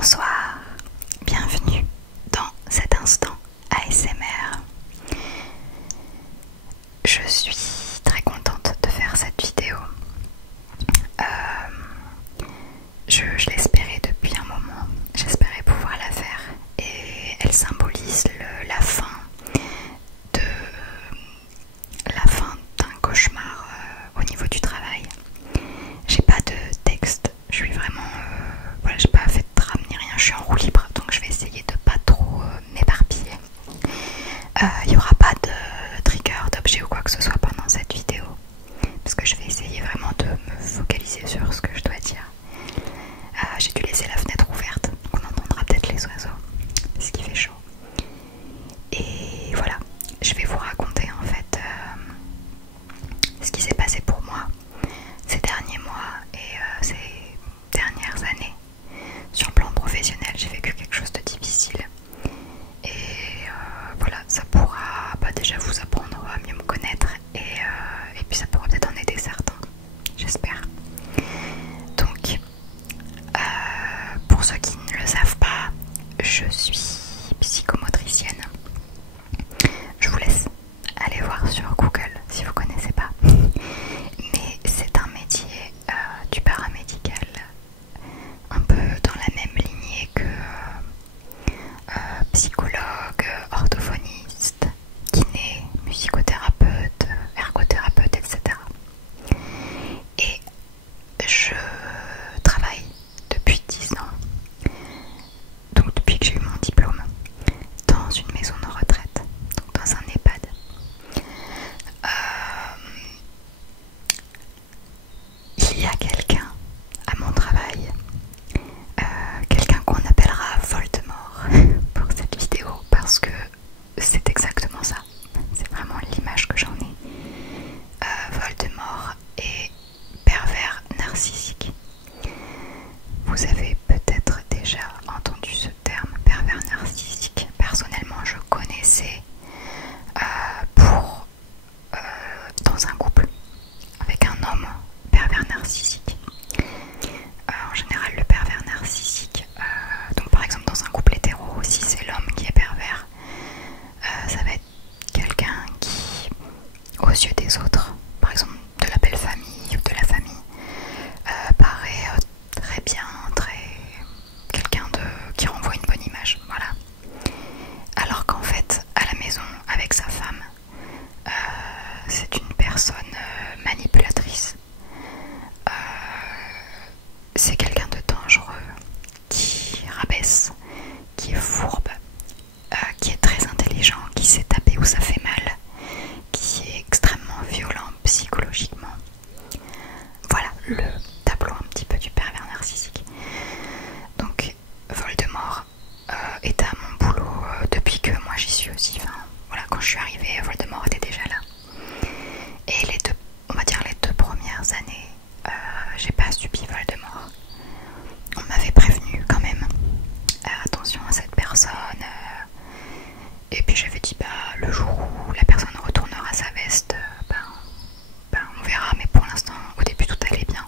Bonsoir, bienvenue dans cet instant ASMR. Je suis très contente de faire cette vidéo. Je l'espérais depuis un moment, j'espérais pouvoir la faire et elle symbolise la fin d'un cauchemar au niveau du travail. J'ai pas de texte, je suis vraiment voilà, j'ai pas fait de trame ni rien, je suis en roue libre, donc je vais essayer de pas trop m'éparpiller. Il n'y aura pas de trigger, d'objet ou quoi que ce soit pendant cette vidéo, parce que je vais essayer vraiment de me focaliser sur ce que je dois dire. J'ai dû laisser la fenêtre ouverte, donc on entendra peut-être les oiseaux, parce qu'il fait chaud. Et voilà, je vais vous raconter en fait ce qui s'est passé pour moi ces derniers mois et ces dernières années. Sur le plan professionnel, j'ai vécu quelque chose de difficile. Et voilà, ça pourra déjà vous apprendre à mieux me connaître et puis ça pourra peut-être en aider certains, j'espère. Donc, pour ceux qui ne le savent pas, je suis psychomotricienne. Je vous laisse aller voir sur Google si vous ne connaissez pas. Mais c'est un métier du paramédical, un peu dans la même lignée que psychologue, orthophoniste, kiné, musicothérapeute, ergothérapeute, etc. Et je travaille depuis 10 ans, donc depuis que j'ai eu mon diplôme, dans une maison de retraite, donc dans un EHPAD. Il y a quelqu'un à mon travail, quelqu'un qu'on appellera Voldemort pour cette vidéo, parce que c'est exactement ça, c'est vraiment l'image que j'en ai. Voldemort est pervers narcissique. Vous avez peut-être déjà entendu ce terme, pervers narcissique. Personnellement, je connaissais dans un couple avec un homme pervers narcissique. En général, le pervers narcissique, donc par exemple dans un couple hétéro, si c'est l'homme qui est pervers, ça va être quelqu'un qui, aux yeux des autres, par exemple de la belle famille ou de la famille, paraît très bien, quelqu'un qui renvoie une bonne image, voilà. Alors qu'en fait, à la maison, avec sa femme, c'est une personne manipulatrice. C'est quelqu'un de dangereux, qui rabaisse, qui est fourbe, qui est très intelligent, qui sait taper où ça fait mal, qui est extrêmement violent psychologiquement. Voilà le tableau un petit peu du pervers narcissique. Donc Voldemort était à mon boulot depuis que moi j'y suis aussi. Enfin, voilà, quand je suis arrivée, Voldemort était déjà là. Et on va dire les 2 premières années, j'ai pas subi Voldemort. On m'avait prévenu quand même, attention à cette personne. Et puis j'avais dit, le jour où la personne retournera sa veste, on verra. Mais pour l'instant, au début tout allait bien.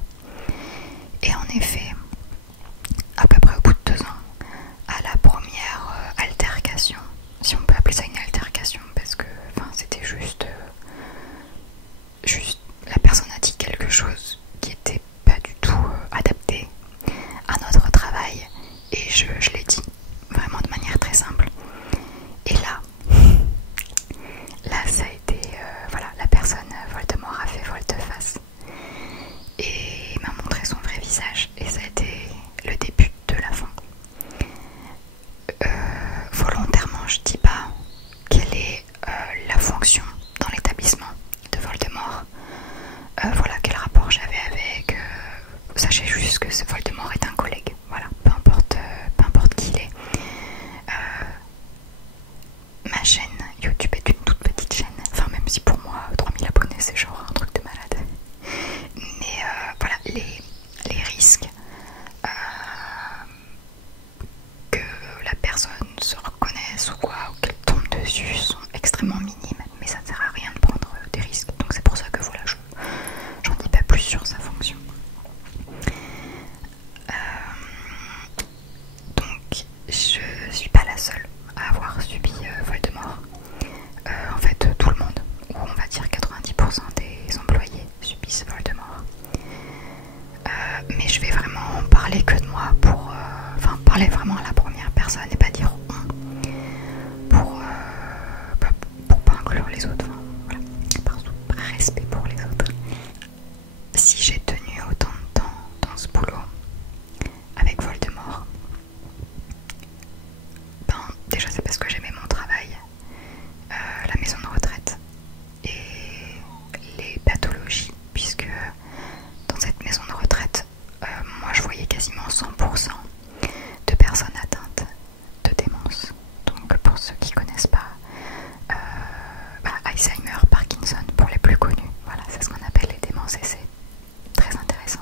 parler vraiment à la première personne et pas dire on pour pas inclure les autres. Enfin, voilà, par respect pour les autres. Si j'ai tenu autant de temps dans ce boulot avec Voldemort, ben déjà c'est parce que j'aimais mon travail, la maison de retraite et les pathologies, puisque dans cette maison de retraite, moi je voyais quasiment 100% de personnes atteintes de démence. Donc pour ceux qui connaissent pas, Alzheimer, Parkinson pour les plus connus, voilà, c'est ce qu'on appelle les démences et c'est très intéressant.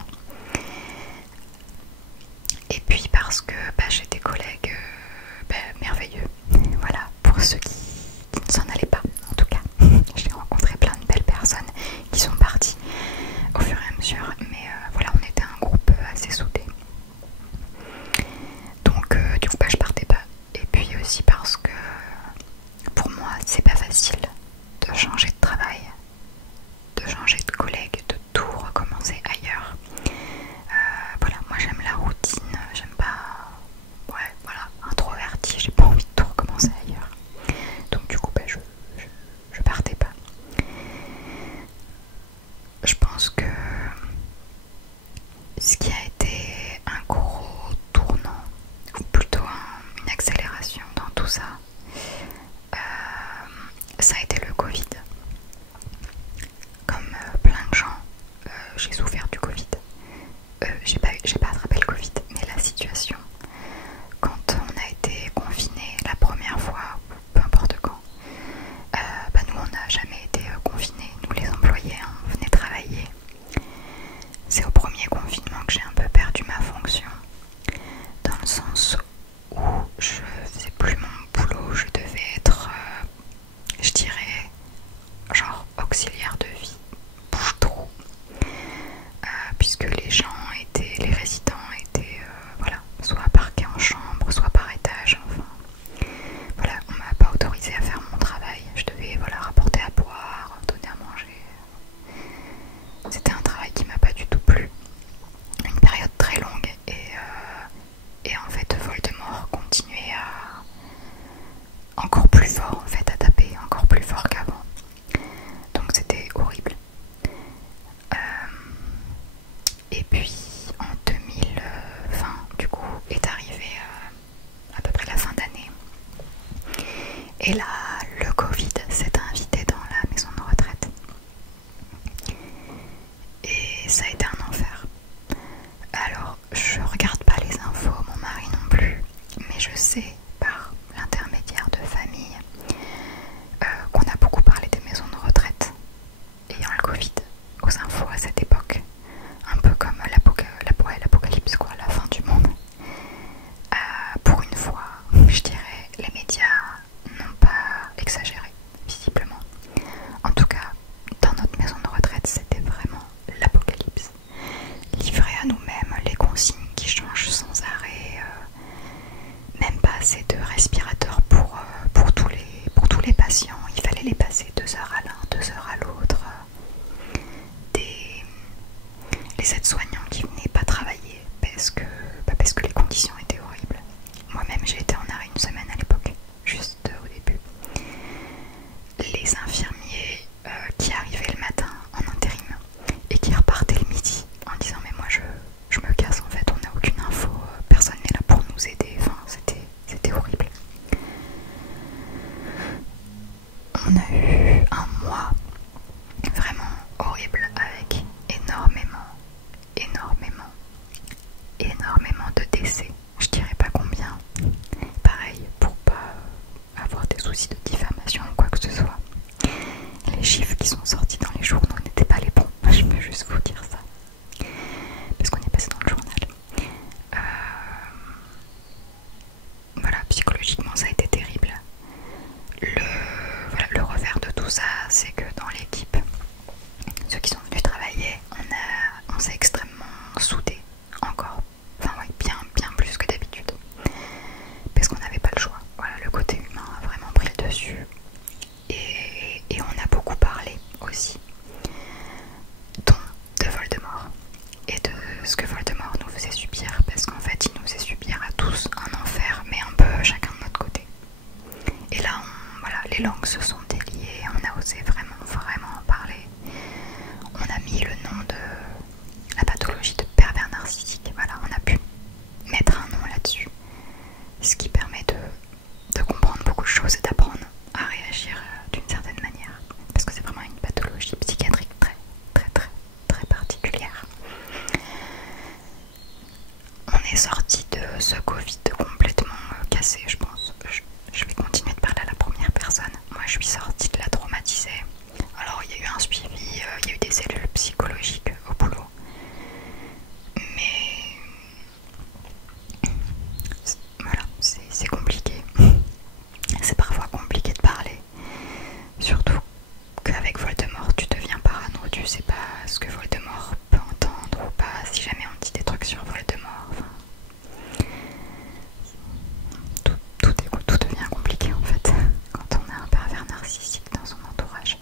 Et puis parce que j'ai des collègues merveilleux, voilà, pour ceux qui ne s'en allaient pas en tout cas. J'ai rencontré plein de belles personnes qui sont parties au fur et à mesure, mais voilà, on était un groupe assez soudé. Donc du coup je partais pas. Et puis aussi parce que pour moi c'est pas facile de changer de travail, de changer de collègue, de tout recommencer ailleurs. Voilà, moi j'aime la routine, j'aime pas, ouais voilà, introvertie, j'ai pas envie de tout recommencer ailleurs. Donc du coup je partais pas. Je pense que ce qui a été un gros tournant, ou plutôt une accélération dans tout ça, ça a été le Covid. Comme plein de gens, j'ai souffert du Covid. J'ai pas attrapé le Covid, mais la situation, quand on a été confinés la première fois, peu importe quand, nous on n'a jamais été confinés, nous les employés, hein, on venait travailler. C'est au premier confinement que j'ai un peu perdu ma fonction, dans le sens où je faisais plus mon boulot, je devais être, je dirais, genre auxiliaire de vie, bouche-trou, puisque les résidents étaient voilà, soit parqués en chambre, soit par étage, enfin voilà, on m'a pas autorisé à faire mon travail, je devais voilà, rapporter à boire, donner à manger. C'était un travail qui m'a pas du tout plu, une période très longue, et en fait Voldemort continuait à encore plus fort en fait, à taper encore plus fort qu'avant, donc c'était horrible. Et puis en 2020 du coup est arrivé à peu près la fin d'année, et là le Covid s'est invité dans la maison de retraite et ça a été un enfer. Alors je regarde pas les infos, mon mari non plus, mais je sais par l'intermédiaire de famille qu'on a beaucoup parlé des maisons de retraite ayant le Covid aux infos à cette époque, un peu comme l'apocalypse quoi, la fin du monde. Pour une fois, je dirais, les médias n'ont pas exagéré, visiblement. En tout cas, dans notre maison de retraite, c'était vraiment l'apocalypse. Livrés à nous-mêmes, les consignes qui changent sans arrêt, même pas assez de respirateurs pour tous les patients. Il fallait les passer 2 heures à l'un, 2 heures à l'autre. Les aides-soignants qui venaient pas travailler parce que les conditions étaient horribles. Moi-même j'ai été en arrêt une semaine à l'époque, juste au début. Les infirmiers qui arrivaient le matin en intérim et qui repartaient le midi en disant mais moi je me casse en fait, on n'a aucune info, personne n'est là pour nous aider, enfin c'était horrible. On a eu un mois vraiment horrible avec énormément ce Covid complètement cassé, je pense. Je vais continuer de parler à la première personne. Moi, je suis sortie de la traumatisée. Alors, il y a eu un suivi, il y a eu des cellules psychologiques au boulot. Mais voilà, c'est compliqué. C'est parfois compliqué de parler. Surtout qu'avec Voldemort, tu deviens parano. Tu sais pas ce que Voldemort peut entendre ou pas. Si jamais on dit des trucs sur Voldemort, enfin, tout devient compliqué en fait quand on a un pervers narcissique dans son entourage.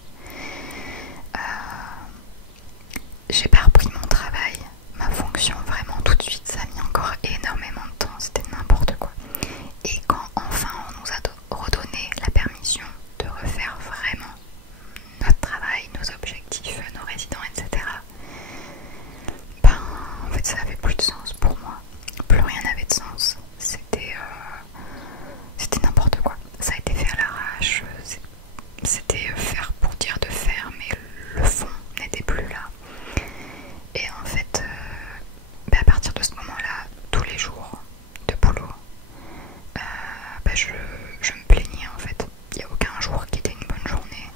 J'ai pas repris mon travail, ma fonction vraiment tout de suite, ça a mis encore énormément de temps, c'était n'importe quoi. Et quand enfin on nous a redonné la permission de refaire vraiment notre travail, nos objectifs, nos résidents, etc. Ben en fait ça avait plus de sens pour moi, plus rien n'avait de sens, c'était n'importe quoi. Ça a été fait à l'arrache, c'était faire pour dire de faire, mais le fond n'était plus là. Et en fait, à partir de ce moment-là, tous les jours de boulot, je me plaignais en fait. Il n'y a aucun jour qui était une bonne journée.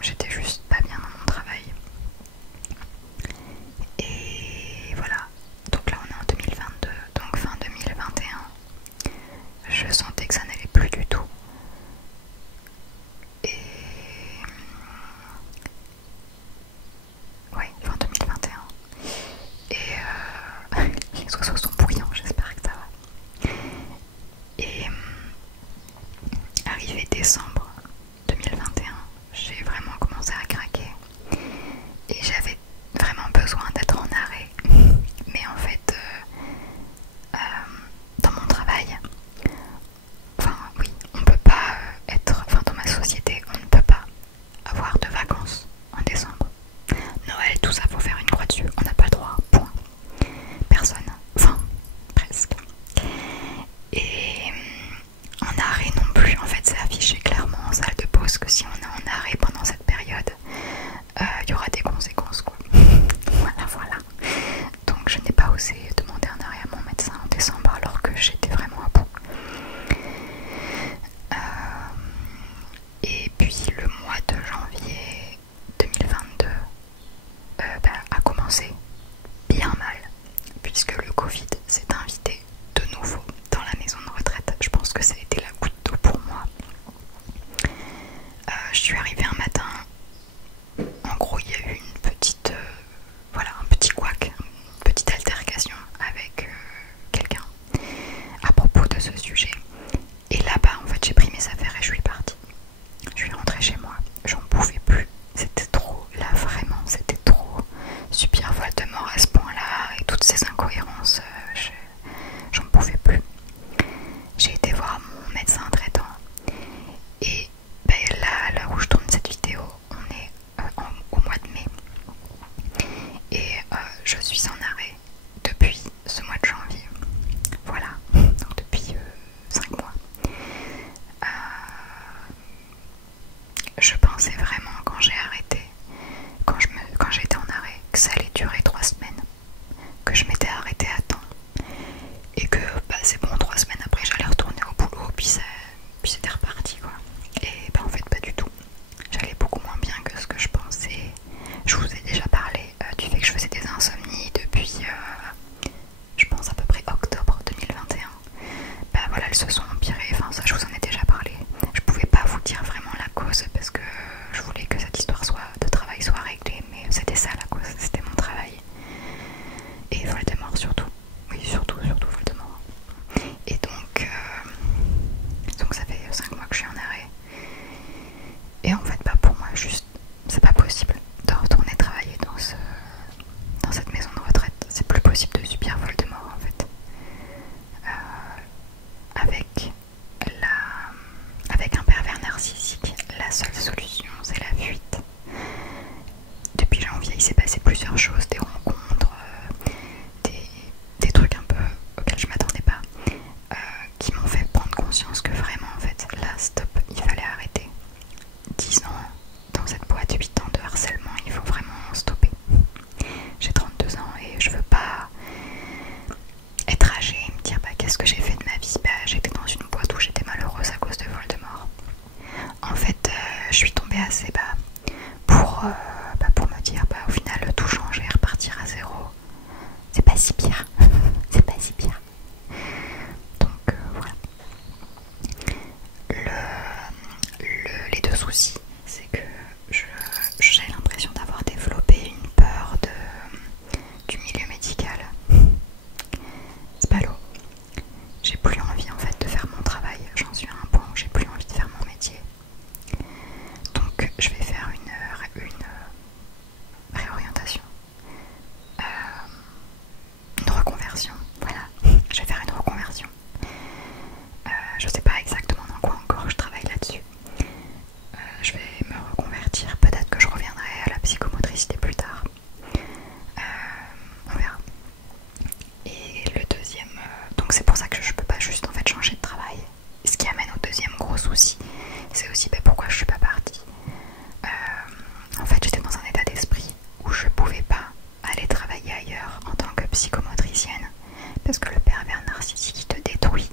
J'étais juste pas bien dans mon travail. Et voilà. Donc là, on est en 2022, donc fin 2021. Je sentais que ça n'allait plus du tout. Et ouais, fin 2021. Et les oiseaux sont bruyants, j'espère que ça va. Et arrivé décembre 2021, j'ai vraiment commencé à craquer. Et j'avais vraiment besoin d'être en arrêt. Mais en fait, dans mon travail, enfin oui, on peut pas être, enfin dans ma société, on ne peut pas avoir de vacances en décembre. Noël, tout ça, faut faire une croix dessus, on n'a pas le droit, point. Personne, enfin, presque. Et en arrêt non plus, en fait c'est affiché clairement en salle de pause que si on est en arrêt pendant cette période, il y aura des conséquences quoi. Voilà. Donc je n'ai pas osé demander un arrêt à mon médecin en décembre alors que j'étais vraiment à bout. Et puis le mois de janvier 2022 a commencé bien mal, puisque le Covid s'est invité de nouveau dans la maison de retraite. Je pense que ça a été la goutte d'eau pour moi. Je suis arrivée un matin, en gros il y a eu une petite, un petit couac, une petite altercation avec quelqu'un à propos de ce sujet. Et là-bas en fait j'ai pris mes affaires et je suis partie. Je suis rentrée chez moi, j'en pouvais plus, c'était trop, là vraiment c'était trop. Subir Voldemort à ce point-là et toutes ces incohérences, j'en pouvais plus. J'ai été voir mon médecin traitant et là où je tourne cette vidéo, on est au mois de mai et je suis en arrêt depuis ce mois de janvier. Voilà, donc depuis 5 mois. Je pensais vraiment quand j'ai arrêté, quand j'étais en arrêt, que ça allait durer 3 semaines, que je m'étais arrêtée à temps et que c'est bon, 3 semaines après j'allais retourner au boulot puis c'était reparti quoi. Et en fait pas du tout, j'allais beaucoup moins bien que ce que je pensais. Je vous ai déjà parlé du fait que je faisais des insomnies depuis je pense à peu près octobre 2021. Voilà, elles se sont empirées, enfin ça je vous en ai déjà parlé. Je pouvais pas vous dire vraiment la cause parce que je voulais que cette histoire de travail soit réglée, mais c'était ça la cause, c'était mon travail. Et Voldemort surtout, oui surtout Voldemort. psychomotricienne parce que le pervers narcissique te détruit.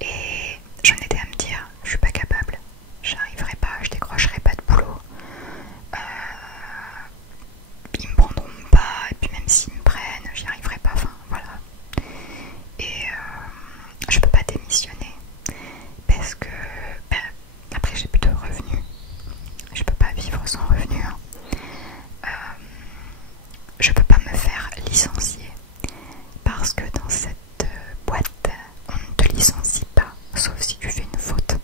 Et j'en étais à me dire, je suis pas capable, j'arriverai pas, je décrocherai pas de boulot. Ils me prendront pas, et puis même s'ils me prennent, j'y arriverai pas, enfin voilà. Et je peux pas démissionner parce que après j'ai plus de revenus, je peux pas vivre sans revenus. Je peux pas me faire licencier parce que dans cette boîte on ne te licencie pas sauf si tu fais une faute.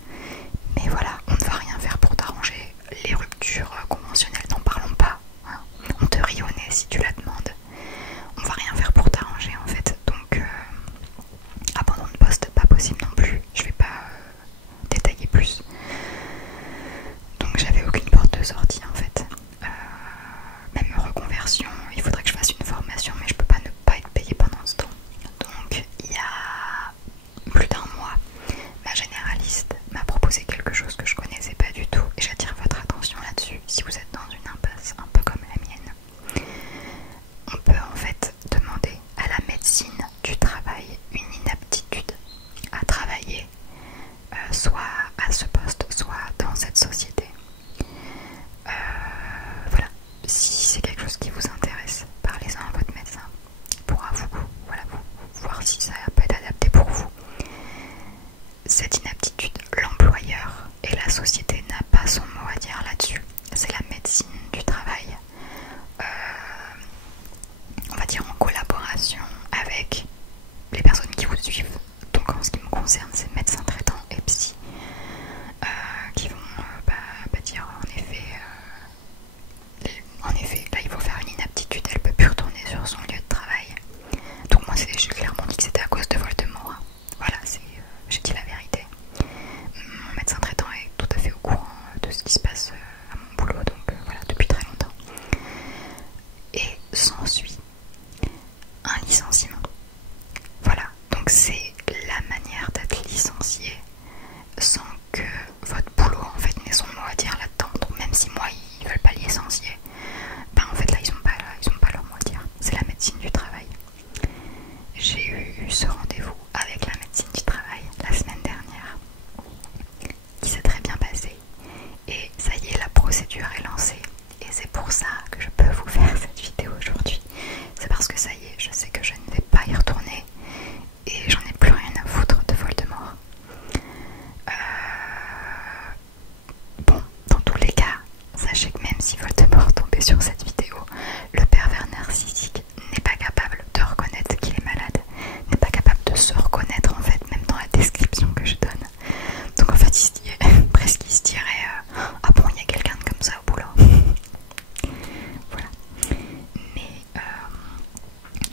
Mais voilà, on ne va rien faire pour t'arranger. Les ruptures conventionnelles, n'en parlons pas, hein. On te rit au nez si tu la demandes. On va rien faire pour t'arranger en fait. Donc abandon de poste, pas possible non plus. Je vais pas détailler plus. Donc j'avais aucune porte de sortie en fait. Même reconversion, il faudrait que je fasse une formation, mais je peux pas ne pas être payée pendant ce temps. Donc il y a plus d'un mois, ma généraliste m'a proposé quelque chose que je connaissais pas du tout et j'attire votre attention là-dessus si vous êtes dans une impasse un peu comme la mienne. On peut en fait demander à la médecine du travail une inaptitude à travailler soit à ce poste, soit dans cette société. Voilà, si c'est quelque chose qui vous intéresse, parlez-en à votre médecin. Il pourra vous voir si ça peut être adapté pour vous. Cette inaptitude, l'employeur et la société n'a pas son mot à dire là-dessus. C'est la médecine du travail, on va dire en collaboration avec les personnes qui vous suivent. Donc en ce qui me concerne, c'est médecins traitants et psy qui vont dire en effet, là il faut faire une inaptitude, elle peut plus retourner sur son lieu de travail. Donc moi j'ai clairement dit que c'était à cause de Voldemort. Voilà, j'ai dit la vérité. Mon médecin traitant est tout à fait au courant de ce qui se passe à mon boulot, donc voilà, depuis très longtemps. Et s'ensuit un licenciement. Voilà, donc c'est la manière d'être licencié sans que votre boulot en fait n'ait son mot à dire là-dedans. Donc même si moi ils veulent pas licencier, en fait là ils ont pas leur mot à dire. C'est la médecine du travail. J'ai eu ce rendez-vous avec la médecine du travail la semaine dernière qui s'est très bien passé et ça y est, la procédure est lancée et c'est pour ça que je peux vous faire cette vidéo aujourd'hui. C'est parce que ça y est, je sais que je ne vais pas y retourner et j'en ai plus rien à foutre de Voldemort. Bon, dans tous les cas, sachez que même si Voldemort tombait sur cette vidéo, le pervers narcissique n'est pas capable de reconnaître qu'il est malade, n'est pas capable de se reconnaître en fait, même dans la description que je donne. Donc en fait, presque il se dirait ah bon, il y a quelqu'un comme ça au boulot. Voilà. Mais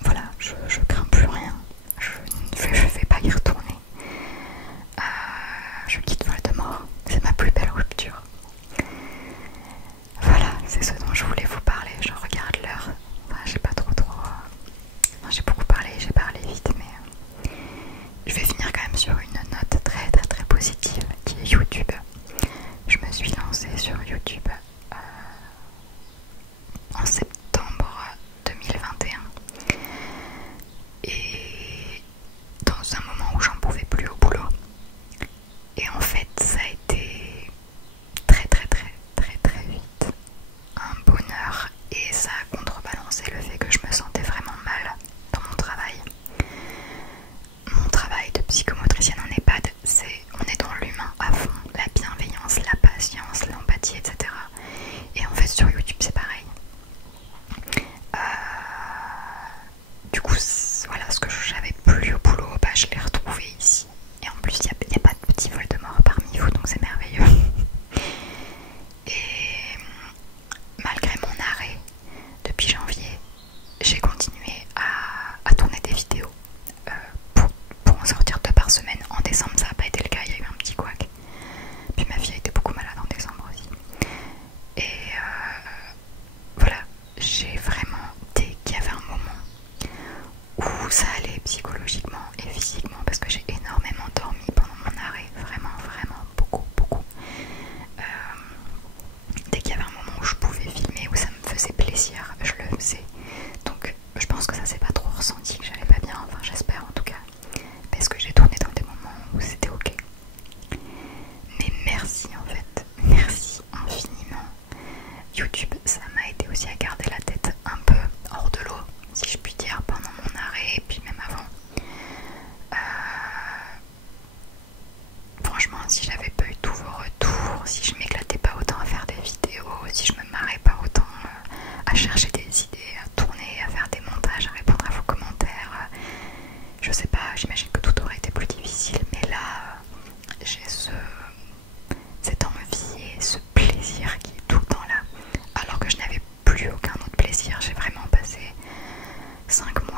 voilà, je crains plus rien. Je vais pas y retourner. Je quitte Voldemort. C'est ma plus belle rupture. Voilà, c'est ce dont je voulais vous parler. Je regarde l'heure. Enfin, j'ai pas trop. Enfin, j'ai beaucoup parlé, j'ai parlé vite, mais je vais finir quand même sur une note très très très positive qui est YouTube. Je me suis lancée sur YouTube en septembre 2021 et dans un moment où j'en pouvais plus au boulot. Et en fait, ça a été très très très très très vite un bonheur et ça a contrebalancé le fait que je me sentais vraiment mal dans mon travail. Mon travail de psychomotricienne en EHPAD, on est dans l'humain à fond, la bienveillance, la patience, l'empathie, etc. Et en fait sur YouTube c'est pareil. Du coup voilà, ce que j'avais plus au boulot, je l'ai retrouvé ici. Et en plus il n'y a pas de petit Voldemort parmi vous, donc c'est merveilleux. Et malgré mon arrêt depuis janvier, j'ai continué à tourner des vidéos pour en sortir 2 par semaine. En décembre ça n'a pas été le cas, il y a eu un petit couac. Puis ma fille a été beaucoup malade en décembre aussi. Et voilà, j'ai vraiment, dès qu'il y avait un moment où ça allait psychologiquement et physiquement, parce que j'ai énormément dormi pendant mon arrêt, vraiment beaucoup. Dès qu'il y avait un moment où je pouvais filmer, où ça me faisait plaisir, je le faisais. Donc je pense que ça s'est pas trop ressenti 5 mois